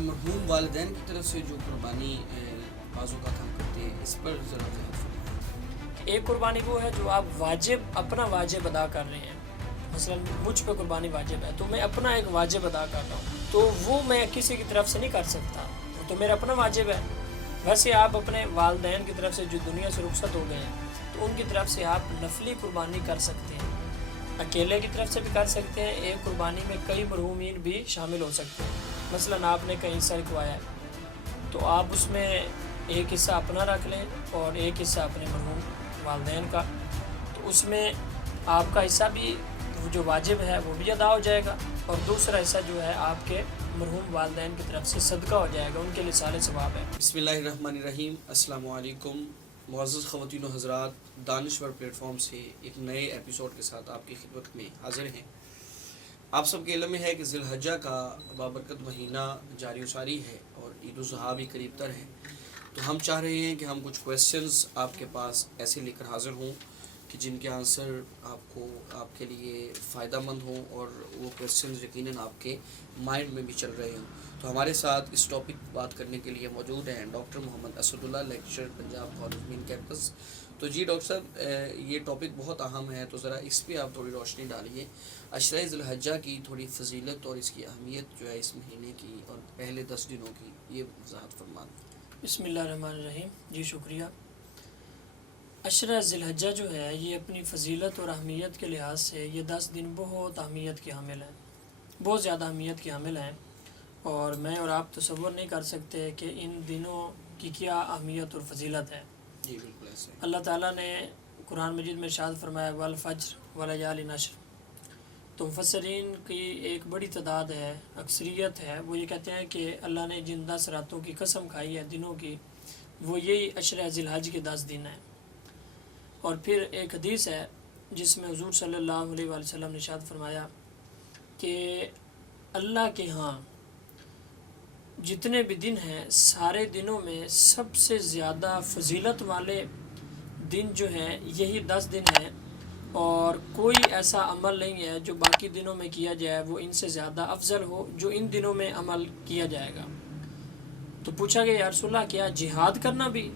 مرحوم والدین کی طرف سے جو قربانی بعض اوقات ہم کرتے ہیں، اس پر ذرا وضاحت فرمائیں۔ ایک قربانی وہ ہے جو آپ اپنا واجب ادا کر رہے ہیں. مثلا مجھ پہ قربانی واجب ہے تو میں اپنا ایک واجب ادا کر رہا ہوں، تو وہ میں کسی کی طرف سے نہیں کر سکتا، وہ تو میرا اپنا واجب ہے. ویسے آپ اپنے والدین کی طرف سے جو دنیا سے رخصت ہو گئے ہیں تو ان کی طرف سے آپ نفلی قربانی کر سکتے ہیں. اکیلے کی طرف سے بھی کر سکتے ہیں، ایک قربانی میں کئی مرحومین بھی شامل ہو سکتے ہیں. مثلا آپ نے کہیں حصہ رکھوایا ہے تو آپ اس میں ایک حصہ اپنا رکھ لیں اور ایک حصہ اپنے مرحوم والدین کا، تو اس میں آپ کا حصہ بھی جو واجب ہے وہ بھی ادا ہو جائے گا، اور دوسرا حصہ جو ہے آپ کے مرحوم والدین کی طرف سے صدقہ ہو جائے گا، ان کے لیے سال ثواب ہے. بسم اللہ الرحمن الرحیم. السلام علیکم معزز خواتین و حضرات. دانشور پلیٹ فارم سے ایک نئے ایپیسوڈ کے ساتھ آپ کی خدمت میں حاضر ہیں. آپ سب کے علم میں ہے کہ ذی الحجہ کا بابرکت مہینہ جاری و ساری ہے اور عید الاضحیٰ بھی قریب تر ہے، تو ہم چاہ رہے ہیں کہ ہم کچھ کویسچنز آپ کے پاس ایسے لے کر حاضر ہوں کہ جن کے آنسر آپ کے لیے فائدہ مند ہوں، اور وہ کویسچنز یقیناً آپ کے مائنڈ میں بھی چل رہے ہوں. تو ہمارے ساتھ اس ٹاپک پر بات کرنے کے لیے موجود ہیں ڈاکٹر محمد اسد اللہ، لیکچرر پنجاب کالج مین کیمپس. تو جی ڈاکٹر صاحب، یہ ٹاپک بہت اہم ہے، تو ذرا اس پہ آپ تھوڑی روشنی ڈالیے. عشرہ ذی الحجہ کی تھوڑی فضیلت اور اس کی اہمیت جو ہے اس مہینے کی اور پہلے 10 دنوں کی، یہ وضاحت فرما دیں. بسم اللہ الرحمن الرحیم. جی شکریہ. عشرہ ذی الحجہ جو ہے یہ اپنی فضیلت اور اہمیت کے لحاظ سے یہ 10 دن بہت اہمیت کے حامل ہیں، بہت زیادہ اہمیت کے حامل ہیں، اور میں اور آپ تصور نہیں کر سکتے کہ ان دنوں کی کیا اہمیت اور فضیلت ہے. جی بالکل ایسے. اللہ تعالیٰ نے قرآن مجید میں ارشاد فرمایا والفجر ولیال عشر. تو مفسرین کی ایک بڑی تعداد ہے، اکثریت ہے، وہ یہ کہتے ہیں کہ اللہ نے جن 10 راتوں کی قسم کھائی ہے دنوں کی، وہ یہی عشرہ ذی الحجہ کے 10 دن ہیں. اور پھر ایک حدیث ہے جس میں حضور صلی اللہ علیہ وآلہ وسلم نے ارشاد فرمایا کہ اللہ کے ہاں جتنے بھی دن ہیں سارے دنوں میں سب سے زیادہ فضیلت والے دن جو ہیں یہی 10 دن ہیں، اور کوئی ایسا عمل نہیں ہے جو باقی دنوں میں کیا جائے وہ ان سے زیادہ افضل ہو جو ان دنوں میں عمل کیا جائے گا. تو پوچھا گیا یا رسول اللہ کیا جہاد کرنا بھی؟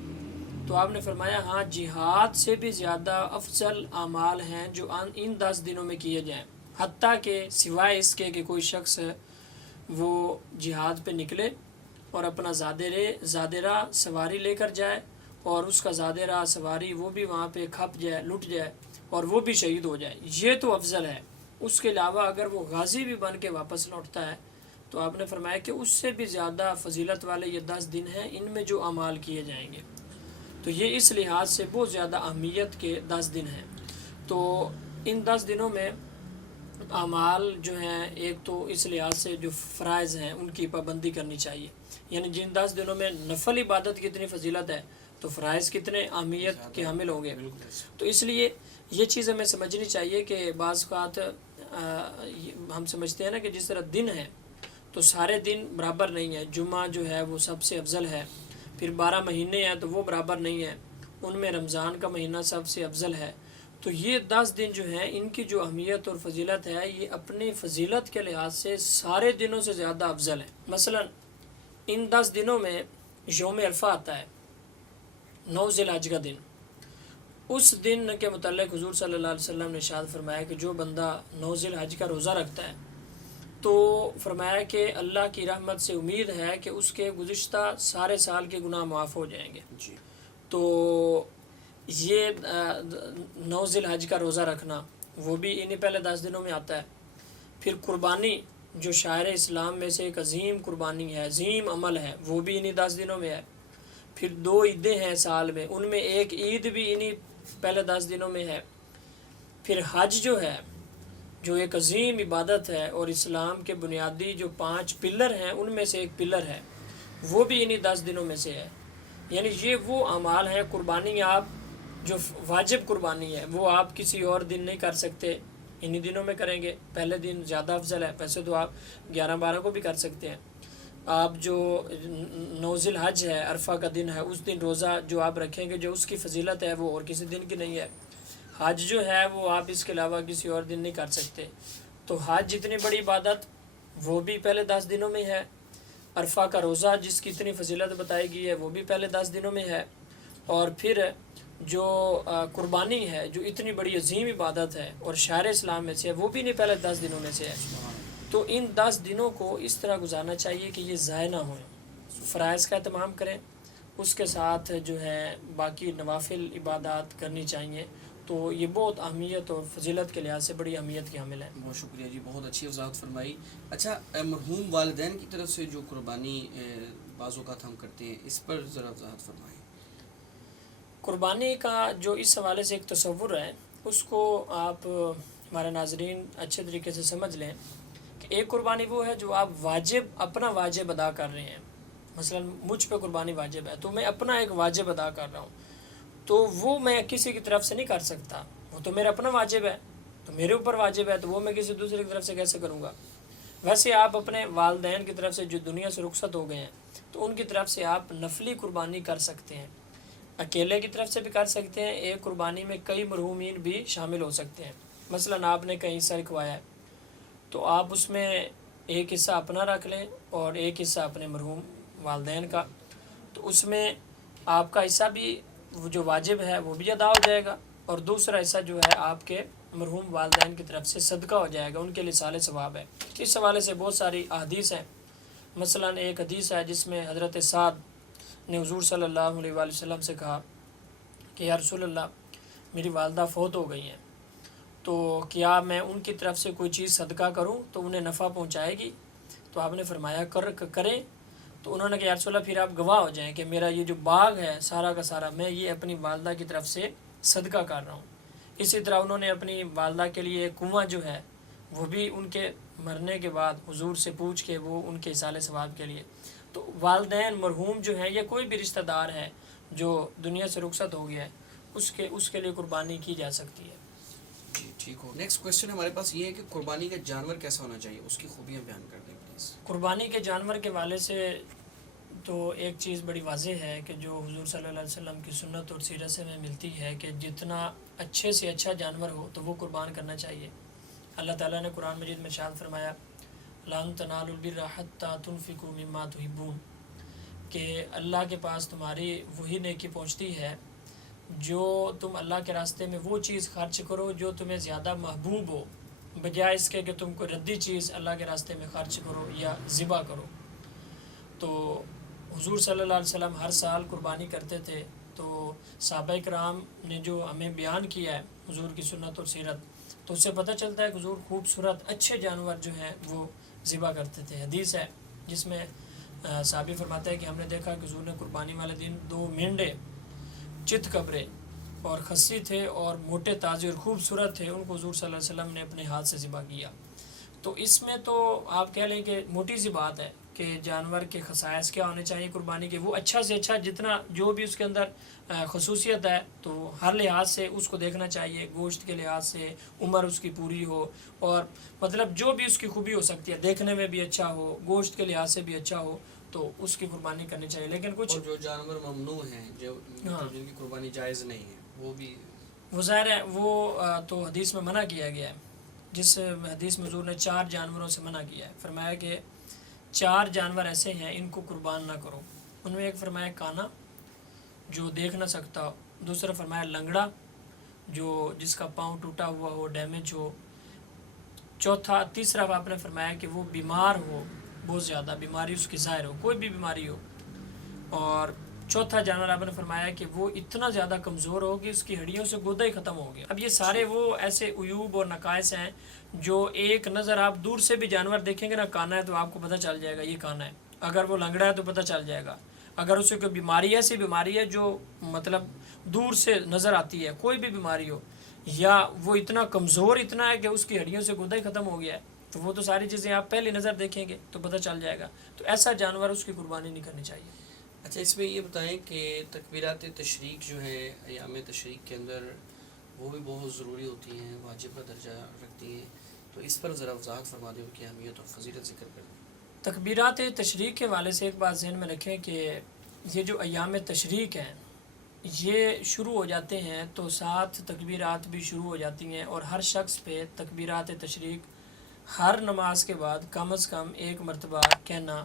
تو آپ نے فرمایا ہاں، جہاد سے بھی زیادہ افضل اعمال ہیں جو ان 10 دنوں میں کیے جائیں، حتیٰ کہ سوائے اس کے کہ کوئی شخص وہ جہاد پہ نکلے اور اپنا زادِ راہ سواری لے کر جائے، اور اس کا زادِ راہ سواری وہ بھی وہاں پہ کھپ جائے، لٹ جائے، اور وہ بھی شہید ہو جائے، یہ تو افضل ہے. اس کے علاوہ اگر وہ غازی بھی بن کے واپس لوٹتا ہے تو آپ نے فرمایا کہ اس سے بھی زیادہ فضیلت والے یہ 10 دن ہیں ان میں جو اعمال کیے جائیں گے. تو یہ اس لحاظ سے بہت زیادہ اہمیت کے 10 دن ہیں. تو ان 10 دنوں میں اعمال جو ہیں، ایک تو اس لحاظ سے جو فرائض ہیں ان کی پابندی کرنی چاہیے، یعنی جن 10 دنوں میں نفل عبادت کی اتنی فضیلت ہے تو فرائض کتنے اہمیت کے حامل ہوں گے. تو اس لیے یہ چیز ہمیں سمجھنی چاہیے کہ بعض اوقات ہم سمجھتے ہیں نا کہ جس طرح دن ہے تو سارے دن برابر نہیں ہیں. جمعہ جو ہے وہ سب سے افضل ہے، پھر 12 مہینے ہیں تو وہ برابر نہیں ہیں، ان میں رمضان کا مہینہ سب سے افضل ہے. تو یہ 10 دن جو ہیں ان کی جو اہمیت اور فضیلت ہے یہ اپنی فضیلت کے لحاظ سے سارے دنوں سے زیادہ افضل ہے. مثلا ان 10 دنوں میں یوم عرفہ آتا ہے، 9 ذی الحجہ کا دن. اس دن کے متعلق حضور صلی اللہ علیہ وسلم نے ارشاد فرمایا کہ جو بندہ 9 ذی الحجہ کا روزہ رکھتا ہے تو فرمایا کہ اللہ کی رحمت سے امید ہے کہ اس کے گزشتہ سارے سال کے گناہ معاف ہو جائیں گے. جی. تو یہ 9 ذی الحجہ کا روزہ رکھنا وہ بھی انہیں پہلے 10 دنوں میں آتا ہے. پھر قربانی جو شاعر اسلام میں سے ایک عظیم قربانی ہے، عظیم عمل ہے، وہ بھی انہیں 10 دنوں میں ہے. پھر 2 عیدیں ہیں سال میں، ان میں ایک عید بھی انہیں پہلے 10 دنوں میں ہے. پھر حج جو ہے جو ایک عظیم عبادت ہے اور اسلام کے بنیادی جو 5 پلر ہیں ان میں سے ایک پلر ہے، وہ بھی انہیں 10 دنوں میں سے ہے. یعنی یہ وہ اعمال ہیں. قربانی آپ جو واجب قربانی ہے وہ آپ کسی اور دن نہیں کر سکتے، انہی دنوں میں کریں گے. پہلے دن زیادہ افضل ہے، ویسے تو آپ 11-12 کو بھی کر سکتے ہیں. آپ جو 9 ذی الحجہ ہے، عرفہ کا دن ہے، اس دن روزہ جو آپ رکھیں گے جو اس کی فضیلت ہے وہ اور کسی دن کی نہیں ہے. حج جو ہے وہ آپ اس کے علاوہ کسی اور دن نہیں کر سکتے. تو حج جتنی بڑی عبادت وہ بھی پہلے 10 دنوں میں ہے. عرفہ کا روزہ جس کی اتنی فضیلت بتائی گئی ہے وہ بھی پہلے 10 دنوں میں ہے، اور پھر جو قربانی ہے جو اتنی بڑی عظیم عبادت ہے اور شعائر اسلام میں سے ہے وہ بھی نہیں پہلے 10 دنوں میں سے ہے۔ تو ان 10 دنوں کو اس طرح گزارنا چاہیے کہ یہ ضائع نہ ہوئیں، فرائض کا اہتمام کریں، اس کے ساتھ جو ہے باقی نوافل عبادات کرنی چاہیے۔ تو یہ بہت اہمیت اور فضیلت کے لحاظ سے بڑی اہمیت کی حامل ہے۔ بہت شکریہ جی، بہت اچھی وضاحت فرمائی۔ اچھا، مرحوم والدین کی طرف سے جو قربانی بعض اوقات ہم کرتے ہیں، اس پر ذرا وضاحت فرمائیں۔ قربانی کا جو اس حوالے سے ایک تصور ہے اس کو آپ ہمارے ناظرین اچھے طریقے سے سمجھ لیں کہ ایک قربانی وہ ہے جو آپ اپنا واجب ادا کر رہے ہیں۔ مثلا مجھ پہ قربانی واجب ہے تو میں اپنا ایک واجب ادا کر رہا ہوں، تو وہ میں کسی کی طرف سے نہیں کر سکتا، وہ تو میرا اپنا واجب ہے، تو میرے اوپر واجب ہے، تو وہ میں کسی دوسرے کی طرف سے کیسے کروں گا۔ ویسے آپ اپنے والدین کی طرف سے جو دنیا سے رخصت ہو گئے ہیں تو ان کی طرف سے آپ نفلی قربانی کر سکتے ہیں، اکیلے کی طرف سے بھی کر سکتے ہیں، ایک قربانی میں کئی مرحومین بھی شامل ہو سکتے ہیں۔ مثلا آپ نے کہیں حصہ رکھوایا ہے تو آپ اس میں ایک حصہ اپنا رکھ لیں اور ایک حصہ اپنے مرحوم والدین کا، تو اس میں آپ کا حصہ بھی جو واجب ہے وہ بھی ادا ہو جائے گا، اور دوسرا حصہ جو ہے آپ کے مرحوم والدین کی طرف سے صدقہ ہو جائے گا، ان کے لیے سال ثواب ہے۔ اس حوالے سے بہت ساری احادیث ہیں۔ مثلا ایک حدیث ہے جس میں حضرت سعد نے حضور صلی اللہ علیہ وآلہ وسلم سے کہا کہ یا رسول اللہ، میری والدہ فوت ہو گئی ہیں، تو کیا میں ان کی طرف سے کوئی چیز صدقہ کروں تو انہیں نفع پہنچائے گی؟ تو آپ نے فرمایا کریں۔ تو انہوں نے کہا یا رسول اللہ، پھر آپ گواہ ہو جائیں کہ میرا یہ جو باغ ہے سارا کا سارا میں یہ اپنی والدہ کی طرف سے صدقہ کر رہا ہوں۔ اسی طرح انہوں نے اپنی والدہ کے لیے ایک کنواں جو ہے وہ بھی ان کے مرنے کے بعد حضور سے پوچھ کے وہ ان کے اصال ثواب کے لیے۔ تو والدین مرحوم جو ہیں یا کوئی بھی رشتہ دار ہے جو دنیا سے رخصت ہو گیا ہے اس کے لیے قربانی کی جا سکتی ہے۔ جی ٹھیک ہو۔ نیکسٹ کویشچن ہمارے پاس یہ ہے کہ قربانی کا جانور کیسا ہونا چاہیے، اس کی خوبیاں بیان کر دیں پلیز۔ قربانی کے جانور کے حوالے سے تو ایک چیز بڑی واضح ہے کہ جو حضور صلی اللہ علیہ وسلم کی سنت اور سیرت سے ہمیں ملتی ہے کہ جتنا اچھے سے اچھا جانور ہو تو وہ قربان کرنا چاہیے۔ اللہ تعالیٰ نے قرآن مجید میں ارشاد فرمایا لَن تَنَالُوا الْبِرَّ حَتَّىٰ تُنْفِقُوا مِمَّا تُحِبُّونَ، کہ اللہ کے پاس تمہاری وہی نیکی پہنچتی ہے جو تم اللہ کے راستے میں وہ چیز خرچ کرو جو تمہیں زیادہ محبوب ہو، بجائے اس کے کہ تم کوئی ردی چیز اللہ کے راستے میں خرچ کرو یا ذبح کرو۔ تو حضور صلی اللہ علیہ وسلم ہر سال قربانی کرتے تھے، تو صحابہ کرام نے جو ہمیں بیان کیا ہے حضور کی سنت اور سیرت، تو اس سے پتہ چلتا ہے کہ حضور خوبصورت اچھے جانور جو ہیں وہ ذبح کرتے تھے۔ حدیث ہے جس میں صحابی فرماتا ہے کہ ہم نے دیکھا کہ حضور نے قربانی والے دن 2 مینڈے چت قبرے اور خصی تھے اور موٹے تازے اور خوبصورت تھے، ان کو حضور صلی اللہ علیہ وسلم نے اپنے ہاتھ سے ذبح کیا۔ تو اس میں تو آپ کہہ لیں کہ موٹی سی بات ہے کہ جانور کے خصائص کیا ہونے چاہیے قربانی کے، وہ اچھا سے اچھا جتنا جو بھی اس کے اندر خصوصیت ہے تو ہر لحاظ سے اس کو دیکھنا چاہیے، گوشت کے لحاظ سے عمر اس کی پوری ہو، اور مطلب جو بھی اس کی خوبی ہو سکتی ہے، دیکھنے میں بھی اچھا ہو، گوشت کے لحاظ سے بھی اچھا ہو، تو اس کی قربانی کرنی چاہیے۔ لیکن کچھ جو جانور ممنوع ہیں جن کی قربانی جائز نہیں ہے وہ بھی وہ ظاہر ہے وہ تو حدیث میں منع کیا گیا ہے، جس حدیث میں حضور نے 4 جانوروں سے منع کیا ہے۔ فرمایا کہ 4 جانور ایسے ہیں ان کو قربان نہ کرو۔ ان میں ایک فرمایا کانا جو دیکھ نہ سکتا ہو، دوسرا فرمایا لنگڑا جس کا پاؤں ٹوٹا ہوا ہو، ڈیمیج ہو، تیسرا آپ نے فرمایا کہ وہ بیمار ہو، بہت زیادہ بیماری اس کی ظاہر ہو، کوئی بھی بیماری ہو، اور چوتھا جانور آپ نے فرمایا کہ وہ اتنا زیادہ کمزور ہو کہ اس کی ہڈیوں سے گودا ہی ختم ہو گیا۔ اب یہ سارے وہ ایسے عیوب اور نقائص ہیں جو ایک نظر آپ دور سے بھی جانور دیکھیں گے نا، کانا ہے تو آپ کو پتہ چل جائے گا یہ کانا ہے، اگر وہ لنگڑا ہے تو پتہ چل جائے گا، اگر اسے کوئی بیماری ایسی بیماری ہے جو مطلب دور سے نظر آتی ہے، کوئی بھی بیماری ہو، یا وہ اتنا کمزور اتنا ہے کہ اس کی ہڈیوں سے گودا ہی ختم ہو گیا ہے، تو وہ تو ساری چیزیں آپ پہلی نظر دیکھیں گے تو پتہ چل جائے گا۔ تو ایسا جانور اس کی قربانی نہیں کرنی چاہیے۔ اچھا، اس میں یہ بتائیں کہ تکبیرات تشریق جو ہیں ایام تشریق کے اندر وہ بھی بہت ضروری ہوتی ہیں، واجب کا درجہ رکھتی ہیں، تو اس پر ذرا وضاحت فرما دیں کہ اہمیت اور فضیلت ذکر کر دیں۔ تکبیرات تشریق کے حوالے سے ایک بات ذہن میں رکھیں کہ یہ جو ایام تشریق ہیں یہ شروع ہو جاتے ہیں تو 7 تکبیرات بھی شروع ہو جاتی ہیں، اور ہر شخص پہ تکبیرات تشریق ہر نماز کے بعد کم از کم 1 مرتبہ کہنا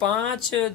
5